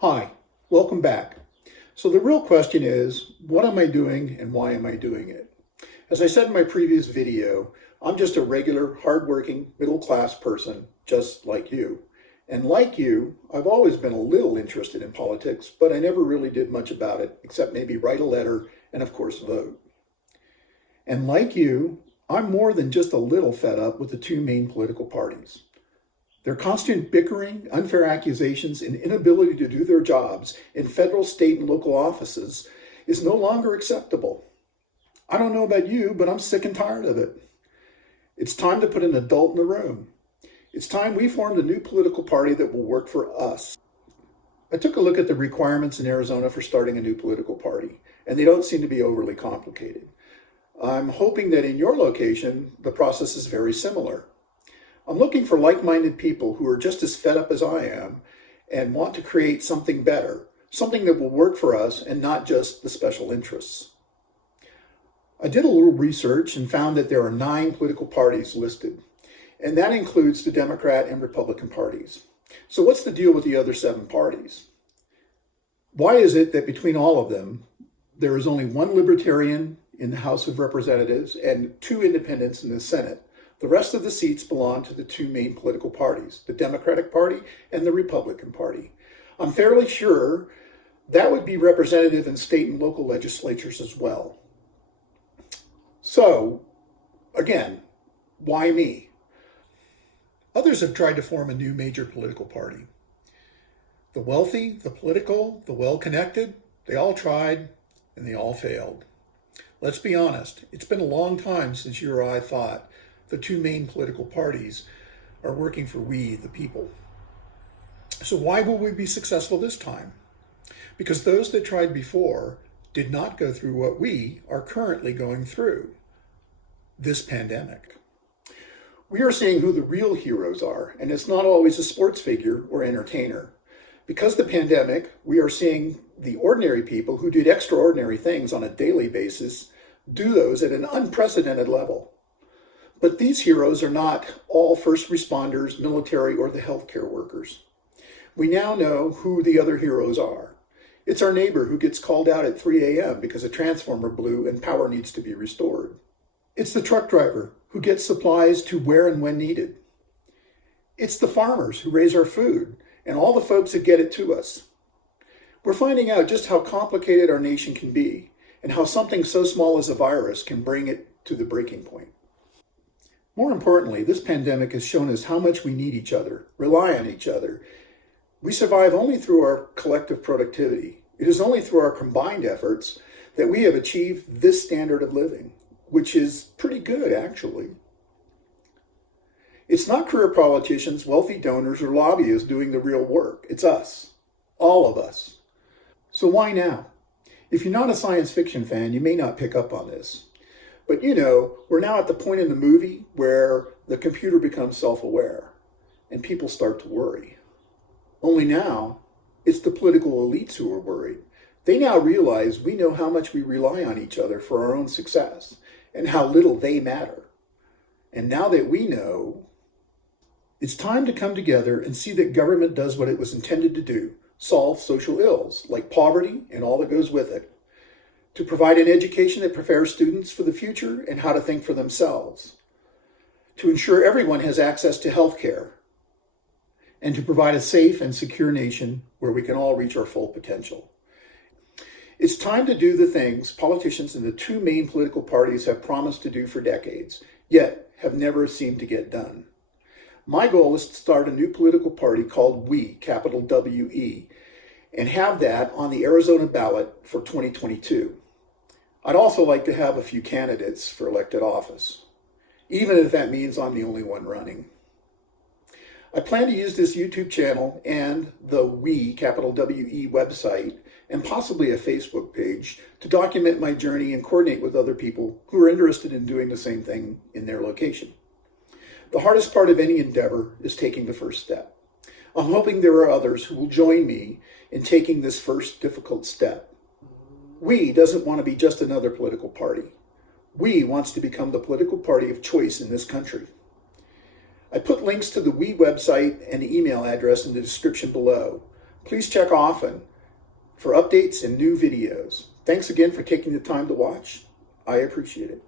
Hi, welcome back. So the real question is, what am I doing and why am I doing it? As I said in my previous video, I'm just a regular, hardworking, middle-class person, just like you. And like you, I've always been a little interested in politics, but I never really did much about it, except maybe write a letter and of course vote. And like you, I'm more than just a little fed up with the two main political parties. Their constant bickering, unfair accusations, and inability to do their jobs in federal, state, and local offices is no longer acceptable. I don't know about you, but I'm sick and tired of it. It's time to put an adult in the room. It's time we formed a new political party that will work for us. I took a look at the requirements in Arizona for starting a new political party, and they don't seem to be overly complicated. I'm hoping that in your location, the process is very similar. I'm looking for like-minded people who are just as fed up as I am and want to create something better, something that will work for us and not just the special interests. I did a little research and found that there are 9 political parties listed, and that includes the Democrat and Republican parties. So what's the deal with the other 7 parties? Why is it that between all of them, there is only 1 Libertarian in the House of Representatives and 2 Independents in the Senate? The rest of the seats belong to the 2 main political parties, the Democratic Party and the Republican Party. I'm fairly sure that would be representative in state and local legislatures as well. So, again, why me? Others have tried to form a new major political party. The wealthy, the political, the well-connected, they all tried and they all failed. Let's be honest, it's been a long time since you or I thought the 2 main political parties are working for we, the people. So why will we be successful this time? Because those that tried before did not go through what we are currently going through, this pandemic. We are seeing who the real heroes are, and it's not always a sports figure or entertainer. Because of the pandemic, we are seeing the ordinary people who did extraordinary things on a daily basis do those at an unprecedented level. But these heroes are not all first responders, military, or the healthcare workers. We now know who the other heroes are. It's our neighbor who gets called out at 3 a.m. because a transformer blew and power needs to be restored. It's the truck driver who gets supplies to where and when needed. It's the farmers who raise our food and all the folks that get it to us. We're finding out just how complicated our nation can be and how something so small as a virus can bring it to the breaking point. More importantly, this pandemic has shown us how much we need each other, rely on each other. We survive only through our collective productivity. It is only through our combined efforts that we have achieved this standard of living, which is pretty good, actually. It's not career politicians, wealthy donors, or lobbyists doing the real work. It's us, all of us. So why now? If you're not a science fiction fan, you may not pick up on this. But you know, we're now at the point in the movie where the computer becomes self-aware and people start to worry. Only now, it's the political elites who are worried. They now realize we know how much we rely on each other for our own success and how little they matter. And now that we know, it's time to come together and see that government does what it was intended to do, solve social ills like poverty and all that goes with it. To provide an education that prepares students for the future and how to think for themselves, to ensure everyone has access to health care, and to provide a safe and secure nation where we can all reach our full potential. It's time to do the things politicians in the 2 main political parties have promised to do for decades, yet have never seemed to get done. My goal is to start a new political party called WE, capital W-E, and have that on the Arizona ballot for 2022. I'd also like to have a few candidates for elected office, even if that means I'm the only one running. I plan to use this YouTube channel and the WE, capital W-E website, and possibly a Facebook page to document my journey and coordinate with other people who are interested in doing the same thing in their location. The hardest part of any endeavor is taking the first step. I'm hoping there are others who will join me in taking this first difficult step. We doesn't want to be just another political party. We wants to become the political party of choice in this country. I put links to the WE website and email address in the description below. Please check often for updates and new videos. Thanks again for taking the time to watch. I appreciate it.